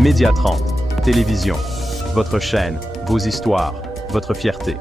Média 30, télévision, votre chaîne, vos histoires, votre fierté.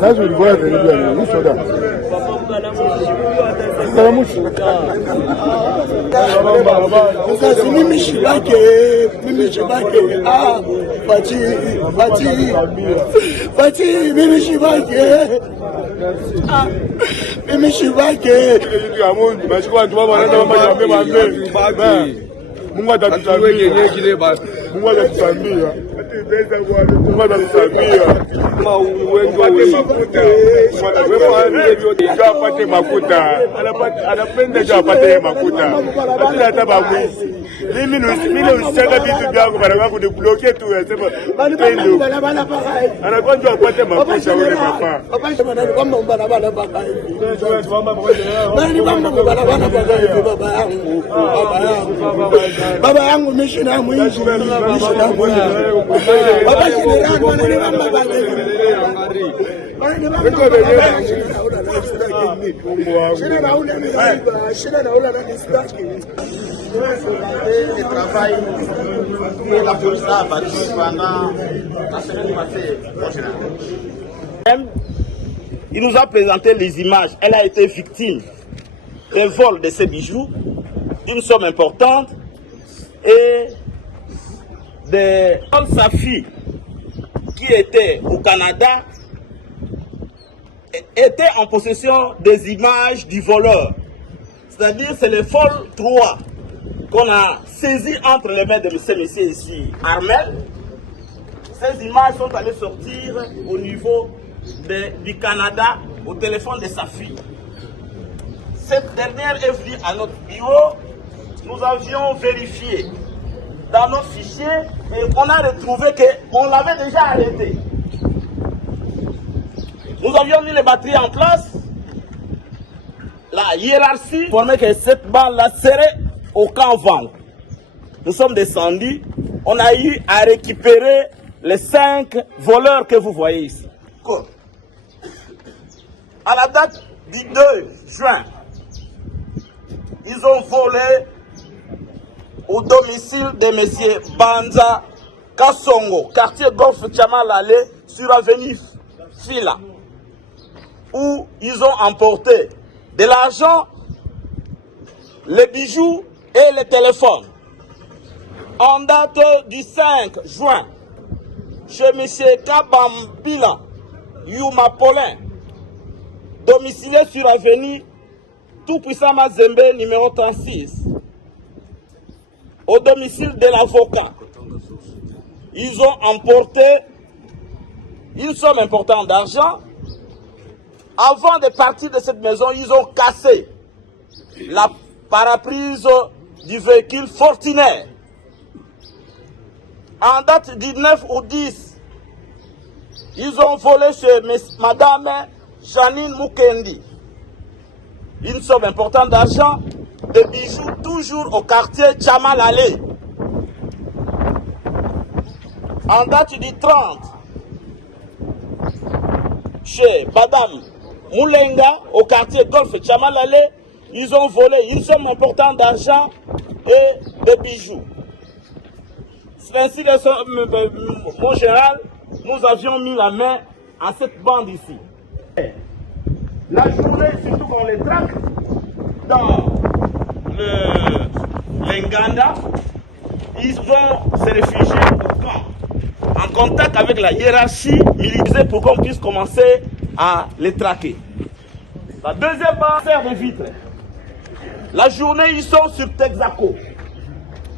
Ça, je le vois venir bien. Nous sommes là. Mimi Shibake, ah, Fati, Mimi Shibake, ah, Mimi Shibake. Baba yangu mishina mwishi Baba general le travail que la police a abattu pendant la semaine passée. Il nous a présenté les images. Elle a été victime d'un vol de ses bijoux, une somme importante, et de sa fille qui était au Canada était en possession des images du voleur. C'est-à-dire c'est le vol 3 qu'on a saisi entre les mains de ce monsieur ici, Armel. Ces images sont allées sortir au niveau du Canada au téléphone de sa fille. Cette dernière est venue à notre bureau. Nous avions vérifié dans nos fichiers et on a retrouvé qu'on l'avait déjà arrêté. Nous avions mis les batteries en place. La hiérarchie formait que cette bande-là serait au camp vente. Nous sommes descendus. On a eu à récupérer les 5 voleurs que vous voyez ici. À la date du 2 juin, ils ont volé au domicile de M. Banza Kassongo, quartier Golf Tchamalale, sur avenue Fila, où ils ont emporté de l'argent, les bijoux et les téléphones. En date du 5 juin, chez M. Kabambila Yuma Paulin, domicilié sur avenue Tout-Puissant Mazembe, numéro 36, au domicile de l'avocat, ils ont emporté une somme importante d'argent. Avant de partir de cette maison, ils ont cassé la paraprise du véhicule Fortuner. En date du 9 au 10, ils ont volé chez Madame Janine Mukendi une somme importante d'argent, de bijoux, toujours au quartier Tchamalale. En date du 30, chez Madame Moulenga, au quartier Golf Tchamalale, ils ont volé une somme importante d'argent et de bijoux. C'est ainsi, mon général, nous avions mis la main à cette bande ici. La journée, surtout qu'on les traque dans le Nganda, ils vont se réfugier au camp, en contact avec la hiérarchie militaire pour qu'on puisse commencer à les traquer. La deuxième bande, c'est des vitres. La journée, ils sont sur Texaco.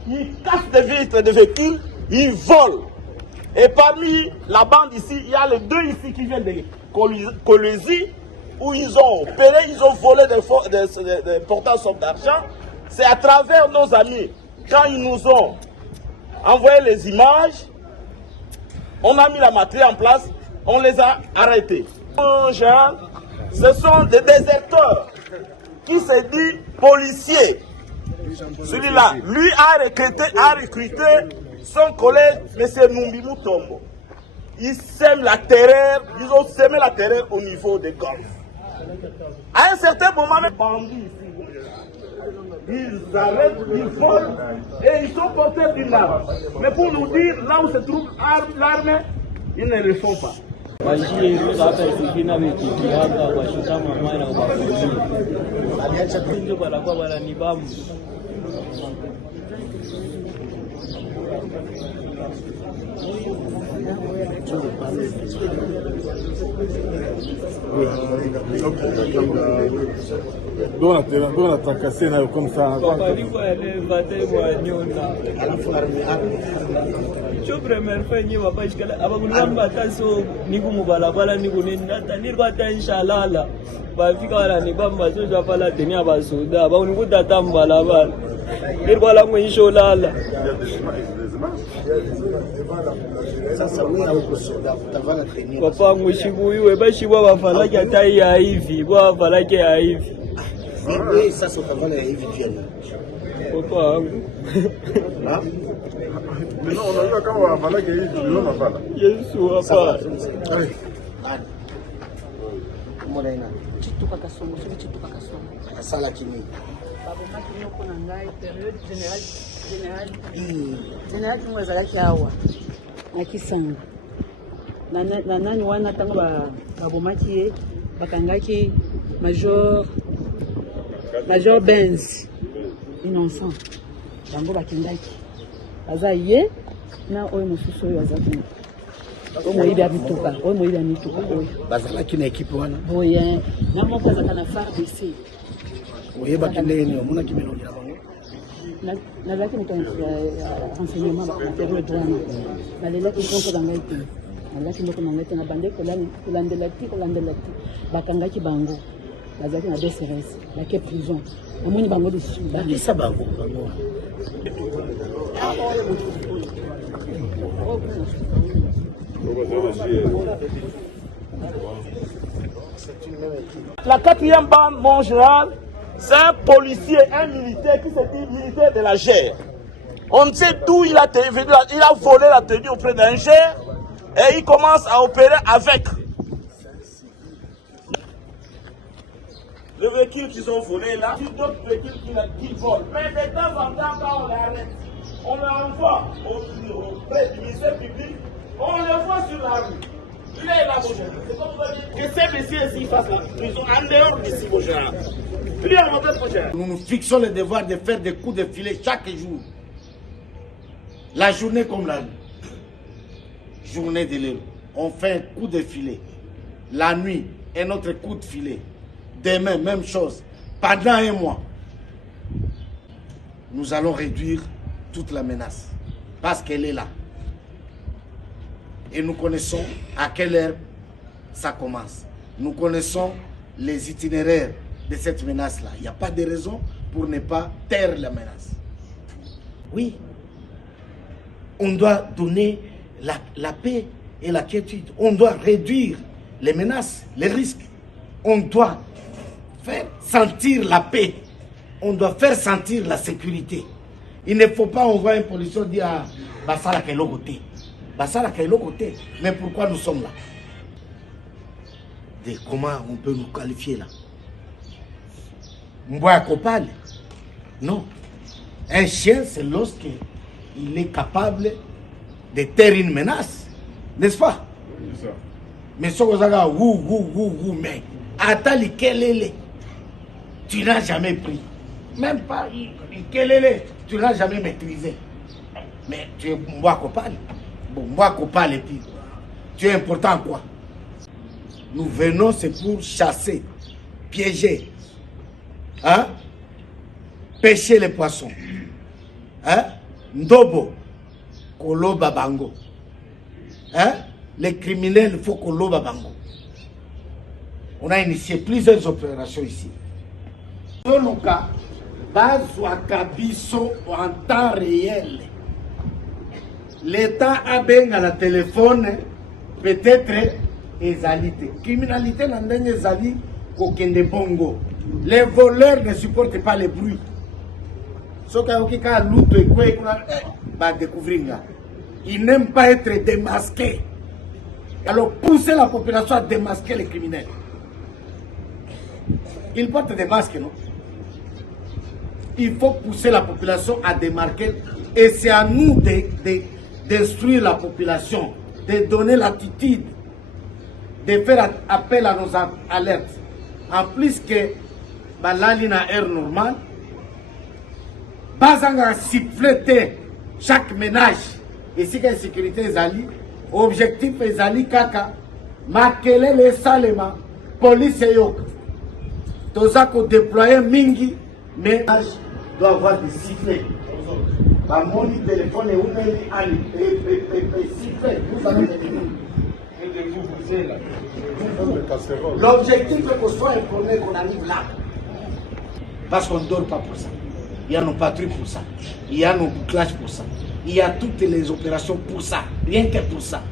Ils cassent des vitres de véhicules, ils volent. Et parmi la bande ici, il y a les deux ici qui viennent de Colosie, où ils ont opéré, ils ont volé des importantes sommes d'argent. C'est à travers nos amis, quand ils nous ont envoyé les images, on a mis la matrice en place, on les a arrêtés. Ce sont des déserteurs qui se dit policiers. Celui-là, lui a recruté son collègue, M. Numbi Mutombo. Ils sèment la terreur, ils ont semé la terreur au niveau des golfs. À un certain moment, les bandits ici, ils arrêtent, ils volent et ils sont porteurs d'une arme. Mais pour nous dire, là où se trouve l'arme, ils ne le font pas. Dona tracasser comme ça. Papa mwishibuiwe bashibwa bafalaki hata ya hivi bwa bafalaki ya hivi. Wewe sasa utavala ya hivi pia. Papa wangu. Ndio unajua kama wafalaki hivi ndio mafala. Yesu hapa. Mbona ina? Chituka kasongo, sio chituka kasongo. Asala kimi. Babo maki noko na ngai periode general mwezalaki awa na Kisanga. Na nani wana tango babomaki ye bakangaki Major Benz innocent. Bango bakendaki. Aza ye na oyo mosusu oyo azaki. Omoyiba mituka, omoyiba mituka oyo. Bazalaki na equipe wana. Oye, na moko azaka na FARDC. Oye bakende ni omona kimelongi na bango. Nazalaki na renseignement na période wana. Balelaki konko bango ete. Balelaki ndoko na ngete na bande kolandela ti. Bakangaki bango. Bazalaki na DCRS, bake prison. Amoni bango dessus. Bakisa bango. La quatrième bande, mon général, c'est un policier, un militaire qui s'est dit militaire de la GER. On ne sait d'où il a venu, il a volé la tenue auprès d'un GER et il commence à opérer avec. Le véhicule qu'ils ont volé là, d'autres véhicules qu'ils volent. Mais de temps en temps, quand on les arrête, on les envoie auprès du ministère public, on les voit sur la rue. Il est là, mon général. C'est comme vous avez dit que ces messieurs ici fassent la prison en dehors d'ici, mon général. Nous nous fixons le devoir de faire des coups de filet chaque jour. La journée comme la nuit. Journée de l'île. On fait un coup de filet. La nuit, un autre coup de filet. Demain, même chose. Pendant un mois, nous allons réduire toute la menace. Parce qu'elle est là. Et nous connaissons à quelle heure ça commence. Nous connaissons les itinéraires de cette menace-là. Il n'y a pas de raison pour ne pas taire la menace. Oui, on doit donner la paix et la quiétude. On doit réduire les menaces, les risques. On doit faire sentir la paix. On doit faire sentir la sécurité. Il ne faut pas envoyer un policier dire à Bassala Kailo côté. Bassala Kailo côté. Mais pourquoi nous sommes là? De comment on peut nous qualifier là? Mboya Kopal? Non. Un chien, c'est lorsqu'il est capable de taire une menace. N'est-ce pas? C'est ça. Mais ce que mais Atali Kelele, tu n'as jamais pris. Même pas, Kelele, tu ne l'as jamais maîtrisé. Mais tu es Mbouakopal. Bon, Mbouakopal et puis, tu es important quoi? Nous venons, c'est pour chasser, piéger, hein? Pêcher les poissons. Hein? Ndobo, Koloba Bango. Hein? Les criminels, il faut Koloba Bango. On a initié plusieurs opérations ici. Soluka, Bazouakabiso en temps réel. L'État a bien à la téléphone, peut-être, ezalité. Criminalité, l'andenne ezali, kokende bongo. Les voleurs ne supportent pas le bruit. Ce qui a l'outre et quoi, va découvrir. Ils n'aiment pas être démasqués. Alors, pousser la population à démasquer les criminels. Ils portent des masques, non? Il faut pousser la population à démarquer. Et c'est à nous d'instruire la population, de donner l'attitude, de faire appel à nos alertes. En plus que la ligne à air normale, Bazanga siffleter chaque ménage. Ici, que la sécurité est ali, objectif est ali kaka, makele les salema, police et yok. Tout ça qu'on déploie mingi, mais doit avoir des sifflets. Mon téléphone est où sifflet. L'objectif est qu'on soit informé qu'on arrive là. Parce qu'on ne dort pas pour ça. Il y a nos patrouilles pour ça. Il y a nos bouclages pour ça. Il y a toutes les opérations pour ça. Rien que pour ça.